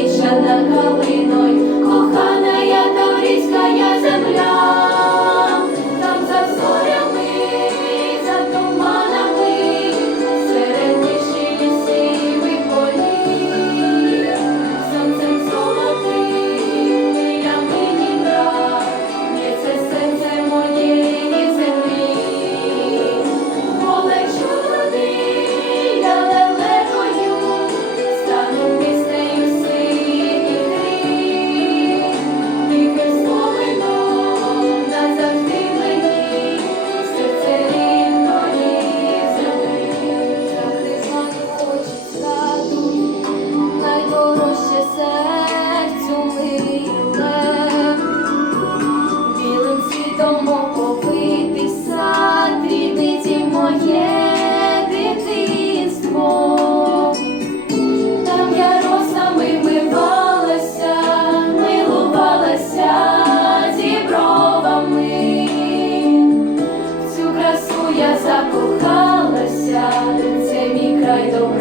тиша на коли. закохалася, це мій край добра.